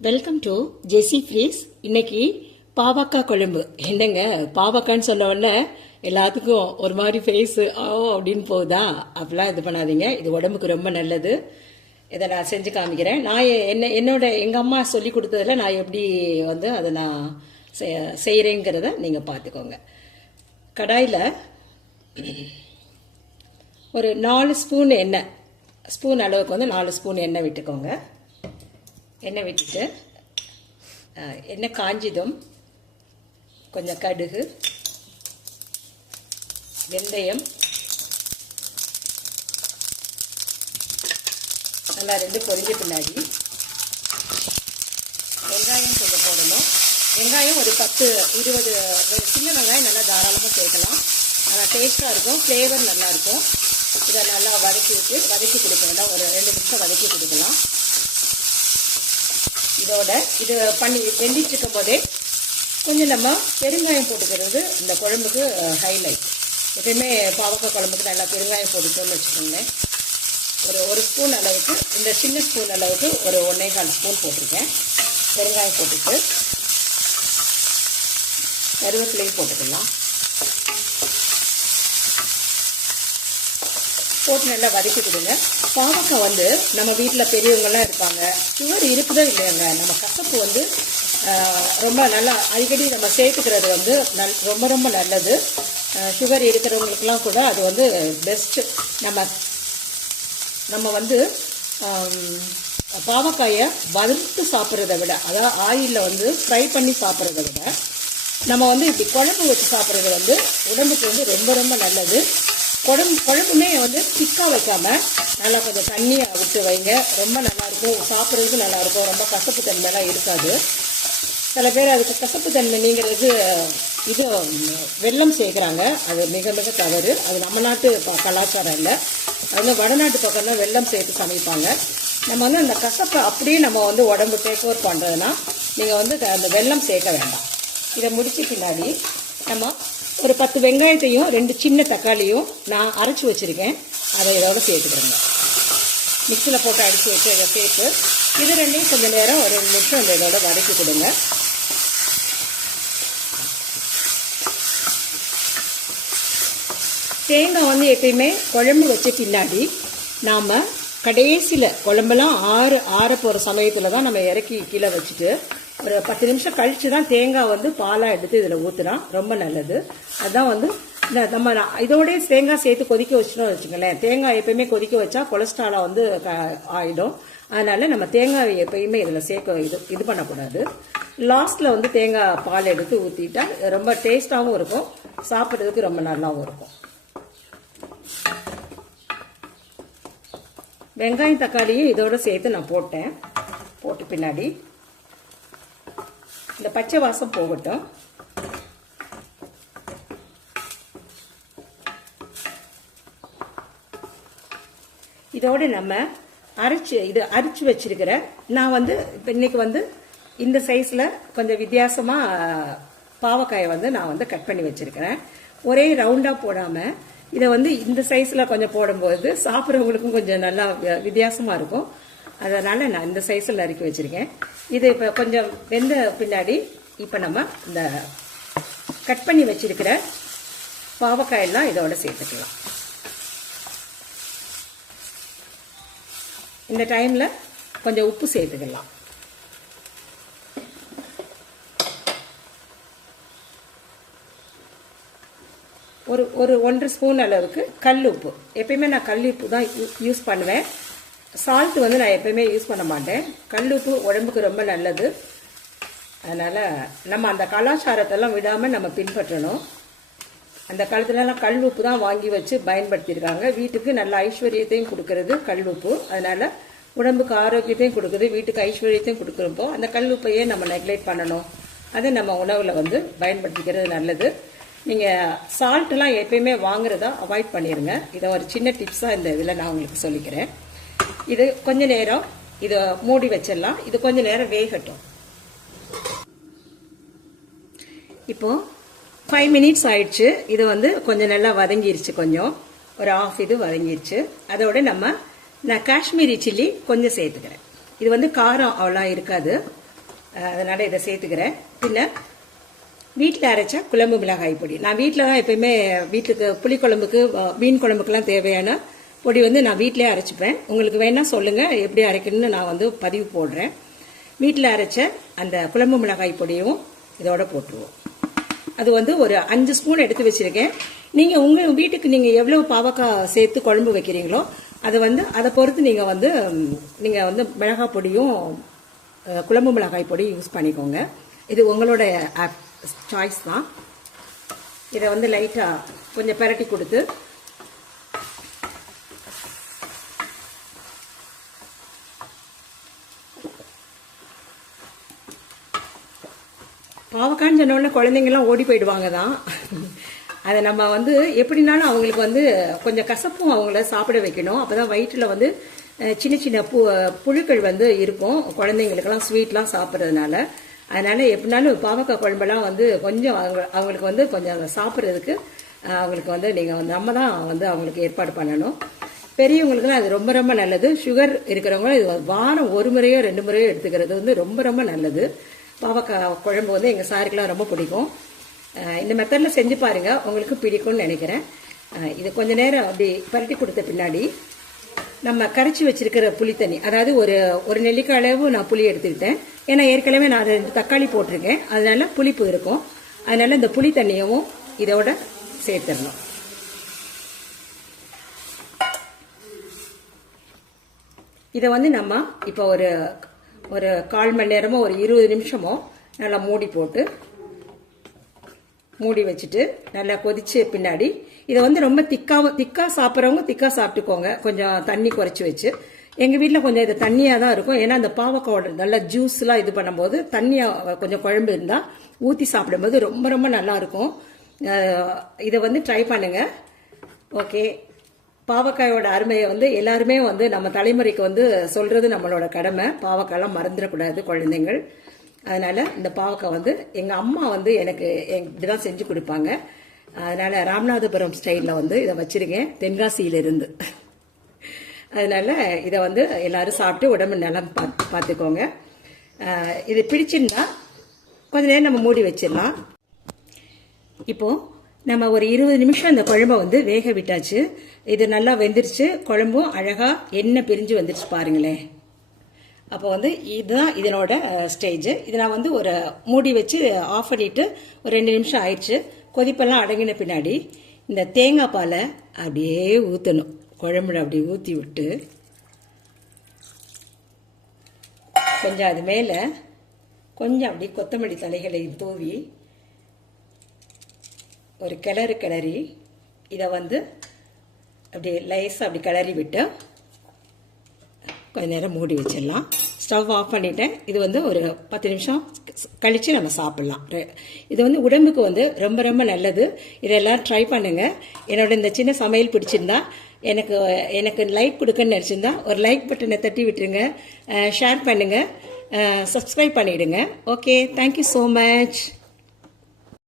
Welcome to Jesi freeze. இன்னைக்கு பாவக்காய் குழம்பு. என்னங்க பாவக்கான்னு சொன்ன உடனே எல்லாத்துக்கும் ஒரு மாதிரி ஃபேஸ் அப்படின்னு போகுதா? அப்படிலாம் இது பண்ணாதீங்க. இது உடம்புக்கு ரொம்ப நல்லது. இதை நான் செஞ்சு காமிக்கிறேன். நான் எங்கள் அம்மா சொல்லி கொடுத்ததில் நான் எப்படி வந்து அதை நான் செய்கிறேங்கிறத நீங்கள் பார்த்துக்கோங்க. கடாயில் ஒரு 4 ஸ்பூன் எண்ணெய், ஸ்பூன் அளவுக்கு வந்து 4 ஸ்பூன் எண்ணெய் விட்டுக்கோங்க. எண்ணெய் விட்டுட்டு எண்ணெய் காஞ்சதும் கொஞ்சம் கடுகு, வெந்தயம் நல்லா 2 பொரிஞ்ச பின்னாடி வெங்காயம் கொஞ்சம் போடணும். வெங்காயம் ஒரு 10-20 சின்ன வெங்காயம் நல்லா தாராளமாக சேர்க்கலாம். நல்லா டேஸ்ட்டாக இருக்கும், ஃப்ளேவர் நல்லாயிருக்கும். இதை நல்லா வதக்கி கொடுக்க வேண்டாம். ஒரு 2 நிமிஷம் வதக்கி கொடுக்கலாம். இதோட இது பண்ணி வெந்திட்டு இருக்கும் போதே கொஞ்சம் நம்ம பெருங்காயம் போட்டுக்கிறது இந்த குழம்புக்கு ஹைலைட். எப்பயுமே பாவக்காய் குழம்புக்கு நல்லா பெருங்காயம் போட்டுட்டோம்னு வச்சுக்கோங்களேன். ஒரு ஸ்பூன் அளவுக்கு, இந்த சின்ன ஸ்பூன் அளவுக்கு ஒரு 1.25 ஸ்பூன் போட்டிருக்கேன். பெருங்காயம் போட்டுட்டு கருவேப்பிலையும் போட்டுக்கலாம். போட்டு நல்லா வதக்கி கொடுங்க. பாவக்காய் வந்து நம்ம வீட்டில் பெரியவங்கள்லாம் இருப்பாங்க, சுகர் இருக்குதோ இல்லையாங்க, நம்ம கசப்பு வந்து ரொம்ப நல்லா அடிக்கடி நம்ம சேர்த்துக்கிறது வந்து ரொம்ப ரொம்ப நல்லது. சுகர் இருக்கிறவங்களுக்கெல்லாம் கூட அது வந்து பெஸ்ட்டு. நம்ம வந்து பாவக்காயை வறுத்து சாப்பிட்றத விட, அதாவது ஆயிலில் வந்து ஃப்ரை பண்ணி சாப்பிட்றத விட நம்ம வந்து இப்படி குழம்பு வச்சு சாப்பிட்றது வந்து உடம்புக்கு வந்து ரொம்ப ரொம்ப நல்லது. குழம்புமே வந்து திக்காக வைக்காமல் நல்லா கொஞ்சம் தண்ணியை விட்டு வைங்க. ரொம்ப நல்லாயிருக்கும், சாப்பிட்றதுக்கு நல்லாயிருக்கும். ரொம்ப கசப்பு தன்மைலாம் இருக்காது. சில பேர் அதுக்கு கசப்பு தன்மை நீங்கிறது இது வெல்லம் சேர்க்குறாங்க. அது மிக மிக தவறு. அது நம்ம நாட்டு கலாச்சாரம் இல்லை. அது வந்து வடநாட்டு பக்கம் தான் வெல்லம் சேர்த்து சமைப்பாங்க. நம்ம வந்து அந்த கசப்பை அப்படியே நம்ம வந்து உடம்பு டேக் ஓவர் பண்ணுறதுனா நீங்கள் வந்து அந்த வெல்லம் சேர்க்க வேண்டாம். இதை முடிச்ச பின்னாடி நம்ம ஒரு 10 வெங்காயத்தையும் 2 சின்ன தக்காளியும் நான் அரைச்சி வச்சுருக்கேன். அதை இதோட சேர்த்துக்கிறேங்க. மிக்சியில் போட்டு அடித்து வச்சு அதை சேர்த்து இது ரெண்டையும் கொஞ்சம் நேரம் ஒரு 2 நிமிஷம் அந்த இதோட வதக்கி கொடுங்க. தேங்காய் வந்து எப்பயுமே குழம்பு வச்ச பின்னாடி நாம் கடைசியில் குழம்பெல்லாம் ஆற போகிற சமயத்தில் தான் நம்ம இறக்கி கீழே வச்சுட்டு ஒரு 10 நிமிஷம் கழித்து தான் தேங்காய் வந்து பாலாக எடுத்து இதில் ஊற்றுனா ரொம்ப நல்லது. அதுதான் வந்து நம்ம இதோடய தேங்காய் சேர்த்து கொதிக்க வச்சிட்டோம்னு வச்சுக்கோங்களேன். தேங்காய் எப்பயுமே கொதிக்க வச்சா கொலஸ்ட்ராலை வந்து ஆகிடும். அதனால் நம்ம தேங்காய் எப்பயுமே இதில் இது பண்ணக்கூடாது. லாஸ்ட்டில் வந்து தேங்காய் பால் எடுத்து ஊற்றிட்டா ரொம்ப டேஸ்ட்டாகவும் இருக்கும், சாப்பிட்றதுக்கு ரொம்ப நல்லாவும் இருக்கும். வெங்காயம் தக்காளியும் இதோட சேர்த்து நான் போட்டு பின்னாடி இந்த பச்சை வாசம் போகட்டும். இதோடு நம்ம அரைச்சி வச்சிருக்கிற நான் வந்து இப்போ இன்னைக்கு வந்து இந்த சைஸில் கொஞ்சம் வித்தியாசமாக பாவக்காயை வந்து நான் வந்து கட் பண்ணி வச்சிருக்கிறேன். ஒரே ரவுண்டாக போடாமல் இதை வந்து இந்த சைஸில் கொஞ்சம் போடும்போது சாப்பிட்றவங்களுக்கும் கொஞ்சம் நல்லா வித்தியாசமாக இருக்கும். அதனால் நான் இந்த சைஸில் நறுக்கி வச்சுருக்கேன். இது இப்போ கொஞ்சம் வெந்த பின்னாடி இப்போ நம்ம இந்த கட் பண்ணி வச்சிருக்கிற பாவக்காயெல்லாம் இதோட சேர்த்துக்கலாம். இந்த டைமில் கொஞ்சம் உப்பு சேர்த்துக்கலாம். ஒரு 1.5 ஸ்பூன் அளவுக்கு கல் உப்பு. எப்பயுமே நான் கல் உப்பு தான் யூஸ் பண்ணுவேன். சால்ட் வந்து நான் எப்பயுமே யூஸ் பண்ண மாட்டேன். கல் உப்பு உடம்புக்கு ரொம்ப நல்லது. அதனால் நம்ம அந்த கலாச்சாரத்தெல்லாம் விடாமல் நம்ம பின்பற்றணும். அந்த காலத்துலலாம் கல் உப்பு தான் வாங்கி வச்சு பயன்படுத்தியிருக்காங்க. வீட்டுக்கு நல்ல ஐஸ்வர்யத்தையும் கொடுக்கறது கல் உப்பு. அதனால் உடம்புக்கு ஆரோக்கியத்தையும் கொடுக்குது, வீட்டுக்கு ஐஸ்வர்யத்தையும் கொடுக்குறப்போ அந்த கல் உப்பையே நம்ம நெக்லெக்ட் பண்ணணும். அதை நம்ம உணவில் வந்து பயன்படுத்திக்கிறது நல்லது. நீங்கள் சால்ட்டெலாம் எப்பயுமே வாங்குறதா அவாய்ட் பண்ணிடுங்க. இதை ஒரு சின்ன டிப்ஸாக இந்த இதில் நான் உங்களுக்கு சொல்லிக்கிறேன். இது கொஞ்ச நேரம் இதை மூடி வச்சிடலாம். இது கொஞ்ச நேரம் வேகட்டும். இப்போ 5 மினிட்ஸ் ஆயிடுச்சு. இது வந்து கொஞ்சம் நல்லா வதங்கிருச்சு. கொஞ்சம் ஒரு ½ இது வதங்கிருச்சு. அதோட நான் காஷ்மீரி சில்லி கொஞ்சம் சேர்த்துக்கிறேன். இது வந்து காரம் அவ்வளோ இருக்காது. அதனால் இதை சேர்த்துக்கிறேன். பின்ன வீட்டில் அரைச்ச குழம்பு மிளகாய் பொடி. நான் வீட்டில் தான் எப்பயுமே வீட்டுக்கு புளிக்குழம்புக்கு மீன் குழம்புக்கெல்லாம் தேவையான பொடி வந்து நான் வீட்டிலே அரைச்சிப்பேன். உங்களுக்கு வேணால் சொல்லுங்கள் எப்படி அரைக்கணும்னு நான் வந்து பதிவு போடுறேன். வீட்டில் அரைச்ச அந்த குழம்பு மிளகாய் பொடியும் இதோட போட்டுருவோம். அது வந்து ஒரு 5 ஸ்பூன் எடுத்து வச்சுருக்கேன். நீங்கள் உங்கள் வீட்டுக்கு நீங்கள் எவ்வளோ பாவக்காய் சேர்த்து குழம்பு வைக்கிறீங்களோ அது வந்து அதை பொறுத்து நீங்கள் வந்து மிளகாய் பொடியும் குழம்பு மிளகாய் பொடியும் யூஸ் பண்ணிக்கோங்க. இது உங்களோட சாய்ஸ் தான். இதை வந்து லைட்டாக கொஞ்சம் பெரட்டி கொடுத்து பாவக்கான்னு சொன்னோடனே குழந்தைங்கலாம் ஓடி போயிடுவாங்க தான். அதை நம்ம வந்து எப்படினாலும் அவங்களுக்கு வந்து கொஞ்சம் கசப்பும் அவங்கள சாப்பிட வைக்கணும். அப்போ தான் வயிற்றில் வந்து சின்ன சின்ன புழுக்கள் வந்து இருக்கும் குழந்தைங்களுக்கெல்லாம் ஸ்வீட்லாம் சாப்பிட்றதுனால. அதனால் எப்படினாலும் பாவக்காய் குழம்பெல்லாம் வந்து கொஞ்சம் அவங்களுக்கு வந்து கொஞ்சம் சாப்பிட்றதுக்கு அவங்களுக்கு வந்து நீங்கள் வந்து நம்ம தான் வந்து அவங்களுக்கு ஏற்பாடு பண்ணணும். பெரியவங்களுக்குலாம் அது ரொம்ப ரொம்ப நல்லது. சுகர் இருக்கிறவங்க இது வாரம் 1 முறையோ 2 முறையோ எடுத்துக்கிறது வந்து ரொம்ப ரொம்ப நல்லது. பாவக்காய் குழம்பு வந்து எங்கள் சாருக்கெல்லாம் ரொம்ப பிடிக்கும். இந்த மெத்தடில் செஞ்சு பாருங்கள், உங்களுக்கு பிடிக்கும்னு நினைக்கிறேன். இது கொஞ்ச நேரம் அப்படி பரட்டி கொடுத்த பின்னாடி நம்ம கரைச்சி வச்சிருக்கிற புளி தண்ணி, அதாவது ஒரு நெல்லிக்காய் அளவு நான் புளி எடுத்துக்கிட்டேன். ஏன்னா ஏற்கனவே நான் 2 தக்காளி போட்டிருக்கேன், அதனால புளிப்பு இருக்கும். அதனால இந்த புளி தண்ணியவும் இதோட சேர்த்துடணும். இதை வந்து நம்ம இப்போ ஒரு 1/4 மணி நேரமோ ஒரு 20 நிமிஷமோ நல்லா மூடி வச்சுட்டு நல்லா கொதிச்சு பின்னாடி இதை வந்து ரொம்ப திக்கா சாப்பிட்றவங்க திக்கா சாப்பிட்டுக்கோங்க, கொஞ்சம் தண்ணி குறைச்சி வச்சு. எங்கள் வீட்டில் கொஞ்சம் இது தண்ணியாக தான் இருக்கும். ஏன்னா அந்த பாவக்காயோட நல்லா ஜூஸ்லாம் இது பண்ணும்போது தண்ணியாக கொஞ்சம் குழம்பு இருந்தால் ஊற்றி சாப்பிடும்போது ரொம்ப ரொம்ப நல்லா இருக்கும். இதை வந்து ட்ரை பண்ணுங்க. ஓகே, பாவக்காயோட அருமையை வந்து எல்லாருமே வந்து நம்ம தலைமுறைக்கு வந்து சொல்றது நம்மளோட கடமை. பாவக்காயெல்லாம் மறந்துடக்கூடாது குழந்தைங்கள். அதனால இந்த பாவக்காய் வந்து எங்கள் அம்மா வந்து எனக்கு இப்படிதான் செஞ்சு கொடுப்பாங்க. அதனால ராமநாதபுரம் ஸ்டைலில் வந்து இதை வச்சிருக்கேன், தென்காசியிலிருந்து. அதனால இதை வந்து எல்லாரும் சாப்பிட்டு உடம்பு நலம் பார்த்துக்கோங்க. இது பிடிச்சிருந்தா கொஞ்ச நேரம் நம்ம மூடி வச்சிடலாம். இப்போ நம்ம ஒரு 20 நிமிஷம் அந்த குழம்பை வந்து வேக விட்டாச்சு. இது நல்லா வெந்துருச்சு, குழம்பும் அழகா எண்ணெய் பிரிஞ்சு வந்துருச்சு பாருங்களேன். அப்போ வந்து இதுதான் இதனோட ஸ்டேஜ். இது நான் வந்து ஒரு மூடி வச்சு ஆஃப் பண்ணிட்டு ஒரு 2 நிமிஷம் ஆயிடுச்சு. கொதிப்பெல்லாம் அடங்கின பின்னாடி இந்த தேங்காய் பாலை அப்படியே ஊற்றணும். குழம்புல அப்படி ஊற்றி விட்டு கொஞ்சம் அது மேலே கொஞ்சம் அப்படி கொத்தமல்லி தலைகளை தூவி ஒரு கிளறி இதை வந்து அப்படியே லைஸாக அப்படி கிளறி விட்டு கொஞ்ச நேரம் மூடி வச்சிடலாம். ஸ்டவ் ஆஃப் பண்ணிட்டேன். இது வந்து ஒரு 10 நிமிஷம் கழித்து நம்ம சாப்பிட்லாம். இது வந்து உடம்புக்கு வந்து ரொம்ப ரொம்ப நல்லது. இதெல்லாம் ட்ரை பண்ணுங்கள். என்னோட இந்த சின்ன சமையல் பிடிச்சிருந்தா எனக்கு லைக் கொடுக்கன்னு நினச்சிருந்தா ஒரு லைக் பட்டனை தட்டி விட்டுருங்க, ஷேர் பண்ணுங்கள், சப்ஸ்கிரைப் பண்ணிவிடுங்க. Okay, thank you so much.